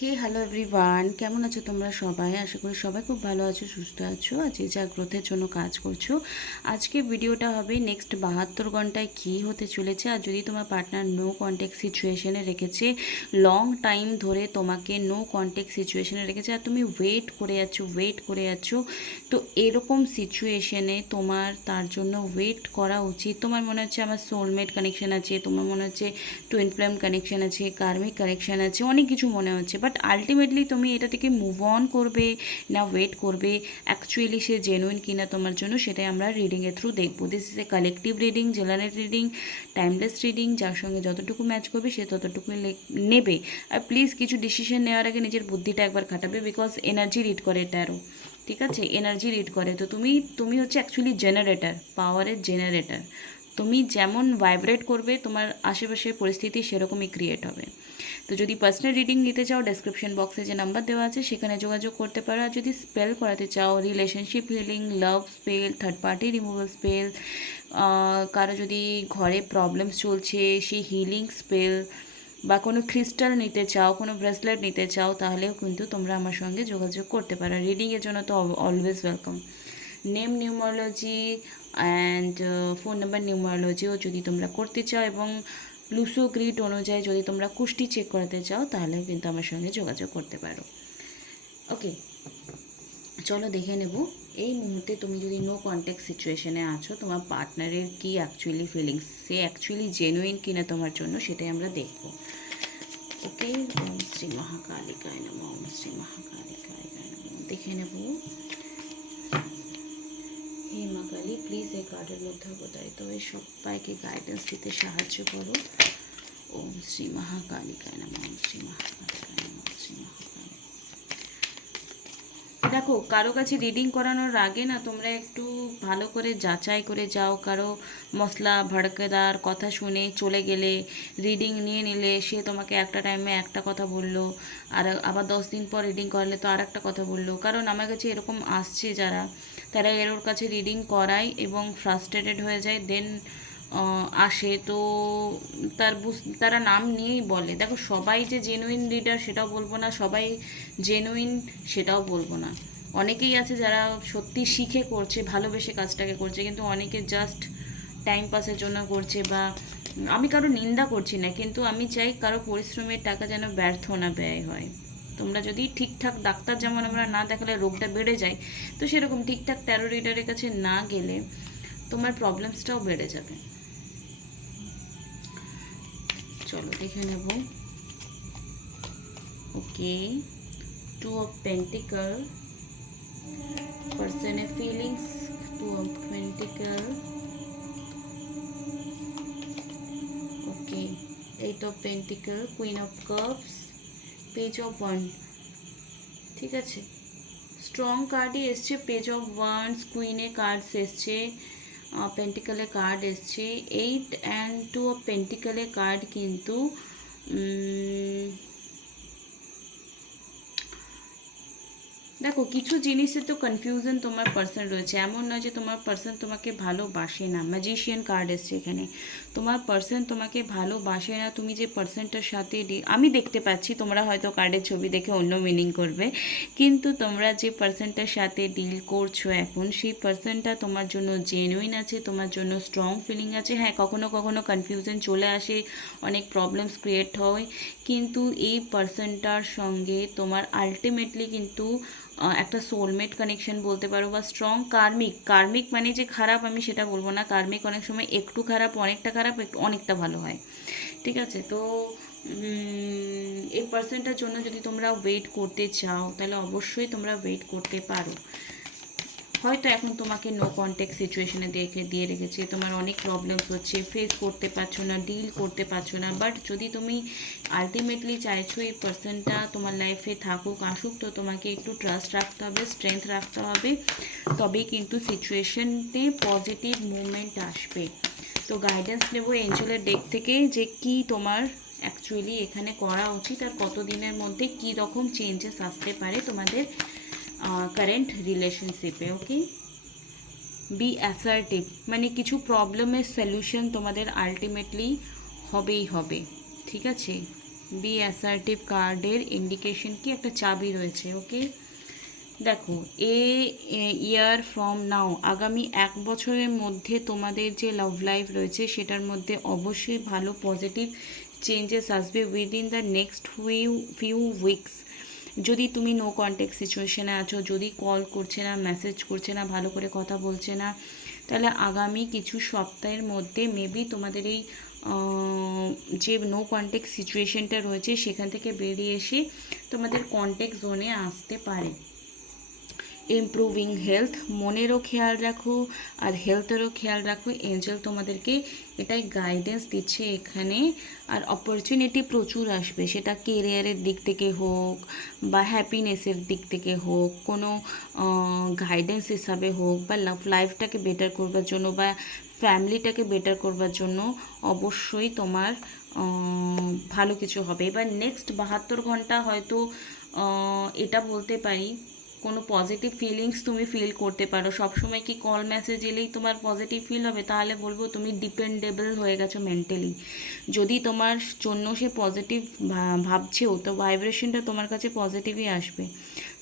হে hello everyone, কেমন আছো তোমরা সবাই? আশা করি সবাই খুব ভালো আছো, সুস্থ আছো আর যে যা গ্রোথের জন্য কাজ করছো। আজকে ভিডিওটা হবে নেক্সট 72 ঘন্টায় কী হতে চলেছে। আর যদি তোমার পার্টনার নো কন্ট্যাক্ট সিচুয়েশনে রেখেছে, লং টাইম ধরে তোমাকে নো কন্ট্যাক্ট সিচুয়েশনে রেখেছে আর তুমি ওয়েট করে যাচ্ছ, তো এরকম সিচুয়েশনে তোমার তার জন্য ওয়েট করা উচিত। তোমার মনে হচ্ছে আমার সোলমেট কানেকশন আছে, তোমার মনে হচ্ছে টুইন ফ্লেম কানেকশন আছে, কার্মিক কানেকশন আছে, অনেক কিছু মনে হচ্ছে, বাট আলটিমেটলি তুমি এটা থেকে মুভ অন করবে না ওয়েট করবে, অ্যাকচুয়ালি সে জেনুইন কিনা তোমার জন্য, সেটাই আমরা রিডিংয়ের থ্রু দেখবো। This is a collective reading, general reading, timeless reading. যার সঙ্গে যতটুকু ম্যাচ করবে সে ততটুকু নেবে। আর প্লিজ কিছু ডিসিশন নেওয়ার আগে নিজের বুদ্ধিটা একবার খাটাবে, বিকজ এনার্জি রিড করে ট্যারো, ঠিক আছে? এনার্জি রিড করে। তো তুমি হচ্ছে অ্যাকচুয়ালি জেনারেটার, পাওয়ারের জেনারেটার। তুমি যেমন ভাইব্রেট করবে তোমার আশেপাশের পরিস্থিতি সেরকমই ক্রিয়েট হবে। তো যদি পার্সোনাল রিডিং নিতে চাও, ডেসক্রিপশন বক্সে যে নাম্বার দেওয়া আছে সেখানে যোগাযোগ করতে পারো। আর যদি স্পেল করাতে চাও, relationship healing, love spell, third party removal spell, কারো যদি ঘরে প্রবলেমস চলছে সেই হিলিং স্পেল, বা কোনো ক্রিস্টাল নিতে চাও, কোনো ব্রেসলেট নিতে চাও, তাহলেও কিন্তু তোমরা আমার সঙ্গে যোগাযোগ করতে পারো। রিডিংয়ের জন্য তো always welcome. Name numerology and phone number নিউমারোলজিও যদি তোমরা করতে চাও, এবং লুসো গ্রিড অনুযায়ী যদি তোমরা কুষ্টি চেক করাতে চাও, তাহলেও কিন্তু আমার সঙ্গে যোগাযোগ করতে পারো। ওকে, চলো দেখে নেব এই মুহূর্তে তুমি যদি নো কন্ট্যাক্ট সিচুয়েশনে আছো, তোমার পার্টনারের কি অ্যাকচুয়ালি ফিলিংস, সে অ্যাকচুয়ালি জেনুইন কিনা তোমার জন্য, সেটাই আমরা দেখব। ওকে, ওম শ্রী মহাকালিকায় নমঃ, ওম শ্রী মহাকালিকায় নমঃ। দেখে নেব। হে মা কালী, প্লিজ এই কার্ডের মধ্যে অবতারিত হয়ে সবাইকে গাইডেন্স দিতে সাহায্য করো। ওম শ্রী মহাকালিকায় নমঃ, ওম শ্রী মহাকালিকায় নমঃ, ওম শ্রী মহাকালী। দেখো, কারো কাছে রিডিং করানোর আগে না তোমরা একটু ভালো করে যাচাই করে যাও। কারো মশলা ভড়কেদার কথা শুনে চলে গেলে, রিডিং নিয়ে নিলে, সে তোমাকে একটা টাইমে একটা কথা বললো, আর আবার 10 দিন পর রিডিং করালে তো আর একটা কথা বললো। কারণ আমার কাছে এরকম আসছে যারা, তারা ওর কাছে রিডিং করায় এবং ফ্রাস্ট্রেটেড হয়ে যায়, দেন আসে তো তারা নাম নিয়েই বলে। দেখো, সবাই যে জেনুইন রিডার সেটাও বলবো না, সবাই জেনুইন সেটাও বলবো না। অনেকেই আছে যারা সত্যি শিখে করছে, ভালোবেসে কাজটাকে করছে, কিন্তু অনেকে জাস্ট টাইম পাসের জন্য করছে। বা আমি কারো নিন্দা করছি না, কিন্তু আমি চাই কারো পরিশ্রমের টাকা যেন ব্যর্থ না ব্যয় হয়। তোমরা যদি ঠিকঠাক ডাক্তার, যেমন আমরা না দেখালে রোগটা বেড়ে যায়, তো সেরকম ঠিকঠাক ট্যারো রিডারের কাছে না গেলে তোমার প্রবলেমসটাও বেড়ে যাবে। চলো দেখে নেব। ওকে, টু অফ পেন্টিকল, পার্সনের feelings, two of pentacle. Okay, eight of pentacle, queen of cups, page of wand. ঠিক আছে, স্ট্রং কার্ডই এসছে, পেজ অফ ওয়ান্স, কুইনে কার্ডস এসছে, পেন্টিকলে কার্ড এসছে, 8 অ্যান্ড 2 অফ পেন্টিকলে কার্ড। কিন্তু দেখো, কিছু জিনিসে তো কনফিউশন তোমার পার্সন রয়েছে। এমন নয় যে তোমার পার্সন তোমাকে ভালোবাসে না। ম্যাজিশিয়ান কার্ড এসছে এখানে, তোমার পার্সন তোমাকে ভালোবাসে না। তুমি যে পার্সনটার সাথে আমি দেখতে পাচ্ছি, তোমরা হয়তো কার্ডের ছবি দেখে অন্য মিনিং করবে, কিন্তু তোমরা যে পার্সনটার সাথে ডিল করছো এখন, সেই পার্সনটা তোমার জন্য জেনুইন আছে, তোমার জন্য স্ট্রং ফিলিং আছে। হ্যাঁ, কখনো কখনো কনফিউশন চলে আসে, অনেক প্রবলেমস ক্রিয়েট হয়, কিন্তু এই পার্সনটার সঙ্গে তোমার আলটিমেটলি কিন্তু একটা সোলমেট কানেকশন বলতে পারো, বা স্ট্রং কার্মিক মানে যে খারাপ আমি সেটা বলবো না। কার্মিক অনেক সময় একটু খারাপ, অনেকটা খারাপ, অনেকটা ভালো হয়। ঠিক আছে, তো এই পার্সনটার জন্য যদি তোমরা ওয়েট করতে চাও, তাহলে অবশ্যই তোমরা ওয়েট করতে পারো। হয়তো এখন তোমাকে নো কন্ট্যাক্ট সিচুয়েশনে দিয়ে রেখেছে, তোমার অনেক প্রবলেমস হচ্ছে, ফেস করতে পারছো না, ডিল করতে পারছো না, বাট যদি তুমি আলটিমেটলি চাইছো এই পার্সনটা তোমার লাইফে থাকুক, আসুক, তো তোমাকে একটু ট্রাস্ট রাখতে হবে, স্ট্রেংথ রাখতে হবে, তবেই কিন্তু সিচুয়েশনে পজিটিভ মুভমেন্ট আসবে। তো গাইডেন্স নেবো এঞ্জেলের ডেক থেকে, যে কি তোমার অ্যাকচুয়ালি এখানে করা উচিত, আর কত দিনের মধ্যে কী রকম চেঞ্জেস আসতে পারে তোমাদের কারেন্ট রিলেশনশিপে। ওকে, বি অ্যাসার্টিভ, মানে কিছু প্রবলেমের সলিউশন তোমাদের আলটিমেটলি হবেই হবে। ঠিক আছে, বি অ্যাসার্টিভ কার্ডের ইন্ডিকেশন কি একটা চাবি রয়েছে। ওকে, দেখো ইয়ার ফ্রম নাও, আগামী 1 বছরের মধ্যে তোমাদের যে লাভ লাইফ রয়েছে সেটার মধ্যে অবশ্যই ভালো পজিটিভ চেঞ্জেস আসবে within the next few weeks. যদি তুমি নো কন্ট্যাক্ট সিচুয়েশানে আছো, যদি কল করছে না, মেসেজ করছে না, ভালো করে কথা বলছে না, তাহলে আগামী কিছু সপ্তাহের মধ্যে মেবি তোমাদের এই যে নো কন্ট্যাক্ট সিচুয়েশনটা রয়েছে সেখান থেকে বেরিয়ে এসে তোমাদের কন্ট্যাক্ট জোনে আসতে পারে। ইমপ্রুভিং হেলথ, মনেরও খেয়াল রাখো আর হেলথেরও খেয়াল রাখো, এঞ্জেল তোমাদেরকে এটাই গাইডেন্স দিচ্ছে এখানে। আর অপরচুনিটি প্রচুর আসবে, সেটা কেরিয়ারের দিক থেকে হোক বা হ্যাপিনেসের দিক থেকে হোক, কোনো গাইডেন্স হিসাবে হোক, বা লাইফটাকে বেটার করবার জন্য বা ফ্যামিলিটাকে বেটার করবার জন্য অবশ্যই তোমার ভালো কিছু হবে। এবার নেক্সট 72 ঘন্টা হয়তো এটা বলতে পারি কোনো পজিটিভ ফিলিংস তুমি ফিল করতে পারো। সবসময় কি কল মেসেজ এলেই তোমার পজিটিভ ফিল হবে? তাহলে বলবো তুমি ডিপেন্ডেবল হয়ে গেছো মেন্টালি। যদি তোমার জন্য সে পজিটিভ ভাবছেও, তো ভাইব্রেশনটা তোমার কাছে পজিটিভই আসবে।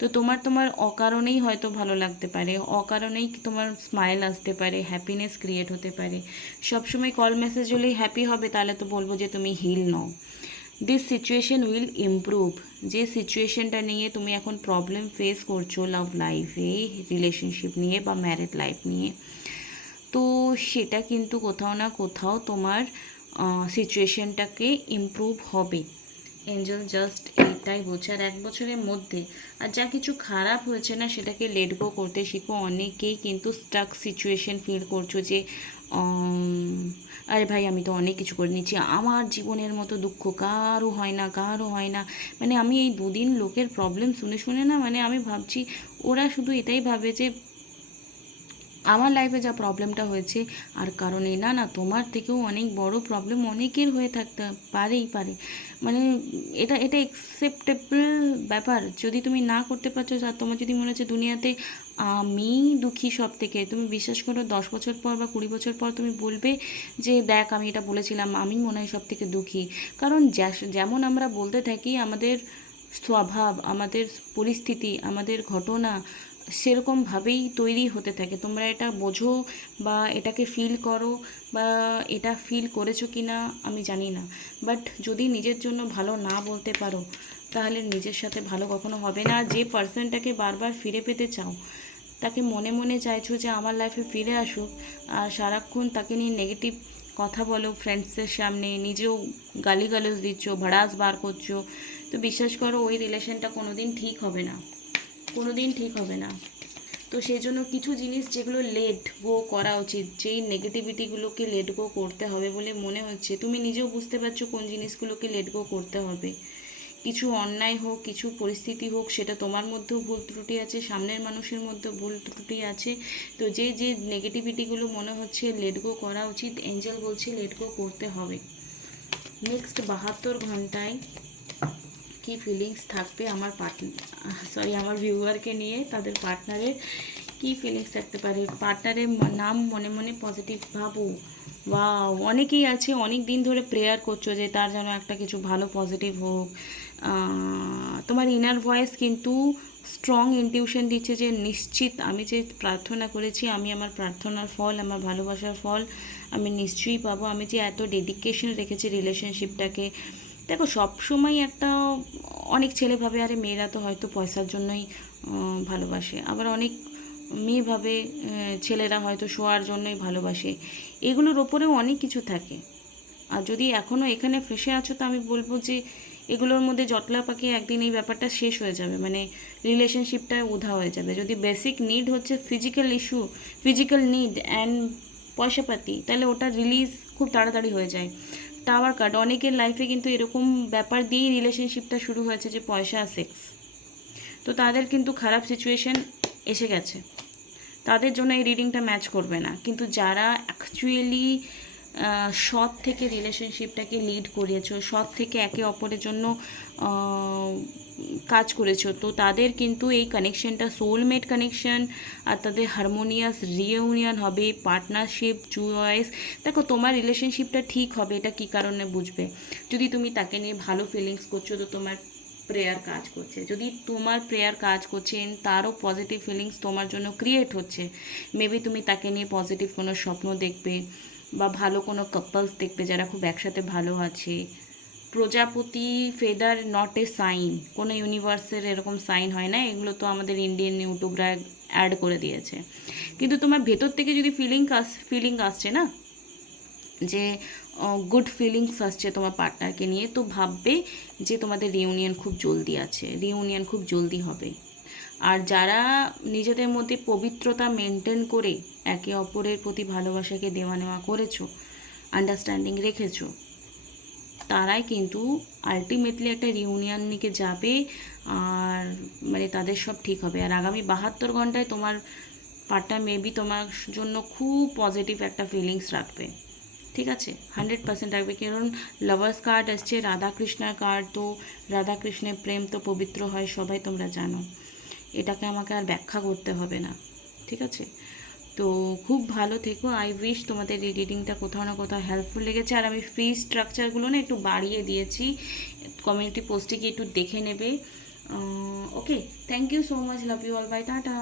তো তোমার অকারণেই হয়তো ভালো লাগতে পারে, অকারণেই তোমার স্মাইল আসতে পারে, হ্যাপিনেস ক্রিয়েট হতে পারে। সবসময় কল মেসেজ হলেই হ্যাপি হবে, তাহলে তো বলবো যে তুমি হিল নও। দিস সিচুয়েশন উইল ইমপ্রুভ, যে সিচুয়েশনটা নিয়ে তুমি এখন প্রবলেম ফেস করছো লাভ লাইফে, রিলেশনশিপ নিয়ে বা ম্যারিড লাইফ নিয়ে, তো সেটা কিন্তু কোথাও না কোথাও তোমার সিচুয়েশনটাকে ইমপ্রুভ হবে। এঞ্জেল জাস্ট এইটাই বলছে। আর 1 বছরের মধ্যে আর যা কিছু খারাপ হয়েছে না সেটাকে লেট গো করতে শিখো। অনেকেই কিন্তু স্টাক সিচুয়েশন ফিল করছো যে আরে ভাই আমি তো অনেক কিছু করে নিচ্ছি, আমার জীবনের মতো দুঃখ কারও হয় না, কারও হয় না। মানে আমি এই 2 দিন লোকের প্রবলেম শুনে শুনে না, মানে আমি ভাবছি ওরা শুধু এটাই ভাবে যে আমার লাইফে যা প্রবলেমটা হয়েছে আর কারণে না, না তোমার থেকেও অনেক বড় প্রবলেম অনেকের হয়ে থাকতে পারে। মানে এটা এটা একসেপ্টেবল ব্যাপার। যদি তুমি না করতে পারছো, আর তোমার যদি মনে হচ্ছে দুনিয়াতে আমি দুঃখী সব থেকে, তুমি বিশ্বাস করো 10 বছর পর বা 20 বছর পর তুমি বলবে যে দেখ আমি এটা বলেছিলাম, আমি মনে হয় সব থেকে দুঃখী। কারণ যেমন আমরা বলতে থাকি, আমাদের স্বভাব, আমাদের পরিস্থিতি, আমাদের ঘটনা সেরকমভাবেই তৈরি হতে থাকে। তোমরা এটা বোঝো বা এটাকে ফিল করো বা এটা ফিল করেছো কি না আমি জানি না, বাট যদি নিজের জন্য ভালো না বলতে পারো তাহলে নিজের সাথে ভালো কখনো হবে না। যে পার্সনটাকে বারবার ফিরে পেতে চাও, তাকে মনে মনে চাইছো যে আমার লাইফে ফিরে আসুক, আর সারাক্ষণ তাকে নিয়ে নেগেটিভ কথা বলো ফ্রেন্ডসদের সামনে, নিজেও গালিগালাজ দিচ্ছ, ভড়াস বার করছো, তো বিশ্বাস করো ওই রিলেশনটা কোনো দিন ঠিক হবে না, কোনো দিন ঠিক হবে না। তো সেই জন্য কিছু জিনিস যেগুলো লেট গো করা উচিত, যেই নেগেটিভিটিগুলোকে লেট গো করতে হবে বলে মনে হচ্ছে, তুমি নিজেও বুঝতে পারছো কোন জিনিসগুলোকে লেট গো করতে হবে। কিছু অন্যায় হোক, কিছু পরিস্থিতি হোক, সেটা তোমার মধ্যেও ভুল ত্রুটি আছে, সামনের মানুষের মধ্যেও ভুল ত্রুটি আছে। তো যে যে নেগেটিভিটিগুলো মনে হচ্ছে লেট গো করা উচিত, এঞ্জেল বলছে লেট গো করতে হবে। নেক্সট 72 ঘন্টায় কী ফিলিংস থাকবে আমার আমার ভিউয়ারকে নিয়ে, তাদের পার্টনারের কী ফিলিংস থাকতে পারে। পার্টনারের নাম মনে মনে পজিটিভ ভাবো। বা অনেকেই আছে অনেক দিন ধরে প্রেয়ার করছো যে তার যেন একটা কিছু ভালো পজিটিভ হোক। তোমার ইনার ভয়েস কিন্তু স্ট্রং ইনটিউশন দিচ্ছে যে নিশ্চিত আমি যে প্রার্থনা করেছি, আমি আমার প্রার্থনার ফল, আমার ভালোবাসার ফল আমি নিশ্চয়ই পাবো। আমি যে এত ডেডিকেশন রেখেছি রিলেশনশিপটাকে, দেখো সব সময় একটা অনেক ছেলে ভাবে আরে মেয়েরা তো হয়তো পয়সার জন্যই ভালোবাসে, আবার অনেক মেয়ে ভাবে ছেলেরা হয়তো শোয়ার জন্যই ভালোবাসে। এগুলোর ওপরেও অনেক কিছু থাকে। আর যদি এখনও এখানে ফেসে আছো, তো আমি বলবো যে এগুলোর মধ্যে জটলা পাকিয়ে একদিন এই ব্যাপারটা শেষ হয়ে যাবে, মানে রিলেশনশিপটা উধা হয়ে যাবে। যদি বেসিক নিড হচ্ছে physical issue, physical need and পয়সাপাতি, তাহলে ওটা রিলিজ খুব তাড়াতাড়ি হয়ে যায়। টাওয়ার কার্ড, অনেকের লাইফে কিন্তু এরকম ব্যাপার দিয়েই রিলেশনশিপটা শুরু হয়েছে যে পয়সা আর সেক্স। তো তাদের কিন্তু খারাপ সিচুয়েশন এসে গেছে, তাদের জন্য এই রিডিংটা ম্যাচ করবে না। কিন্তু যারা অ্যাকচুয়ালি সৎ থেকে রিলেশনশিপটাকে লিড করিয়েছো, সৎ থেকে একে অপরের জন্য কাজ করেছো, তো তাদের কিন্তু এই কানেকশনটা সোলমেট কানেকশন, আর তাদের হারমোনিয়াস রিইউনিয়ন হবে, পার্টনারশিপ চয়েস। দেখো তোমার রিলেশনশিপটা ঠিক হবে এটা কী কারণে বুঝবে, যদি তুমি তাকে নিয়ে ভালো ফিলিংস করছো তো তোমার প্রেয়ার কাজ করছে, যদি তোমার প্রেয়ার কাজ করছে তারও পজিটিভ ফিলিংস তোমার জন্য ক্রিয়েট হচ্ছে, মেবি তুমি তাকে নিয়ে পজিটিভ কোনো স্বপ্ন দেখবে বা ভালো কোনো কাপলস দেখবে যারা খুব একসাথে ভালো আছে। প্রজাপতি ফেদার নট এ সাইন, কোনো ইউনিভার্সের এরকম সাইন হয় না, এগুলো তো আমাদের ইন্ডিয়ান ইউটিউবরা অ্যাড করে দিয়েছে। কিন্তু তোমার ভেতর থেকে যদি ফিলিং আসছে না, যে গুড ফিলিংস আসছে তোমার পার্টনারকে নিয়ে, তো ভাববে যে তোমাদের রিউনিয়ন খুব জলদি আছে, রিউনিয়ন খুব জলদি হবে। আর যারা নিজেদের মধ্যে পবিত্রতা মেনটেন করে একে অপরের প্রতি ভালোবাসাকে দেওয়া নেওয়া করেছো, আন্ডারস্ট্যান্ডিং রেখেছো, তারাই কিন্তু আলটিমেটলি একটা রিউনিয়ন নিকে যাবে, আর মানে তাদের সব ঠিক হবে। আর আগামী 72 ঘন্টায় তোমার পার্টনার মেবি তোমার জন্য খুব পজিটিভ একটা ফিলিংস রাখবে, ঠিক আছে, 100% রাখবে। কারণ লাভার্স কার্ড আসছে, রাধাকৃষ্ণের কার্ড, তো রাধাকৃষ্ণের প্রেম তো পবিত্র হয়, সবাই তোমরা জানো, এটাকে আমাকে আর ব্যাখ্যা করতে হবে না, ঠিক আছে। তো খুব ভালো থেকো। আই উইশ তোমাদের এই রিডিংটা কোথাও না কোথাও হেল্পফুল লেগেছে। আর আমি ফ্রি স্ট্রাকচারগুলো না একটু বাড়িয়ে দিয়েছি, কমিউনিটি পোস্টে গিয়ে একটু দেখে নেবে। Okay, thank you so much, love you all, bye, tata.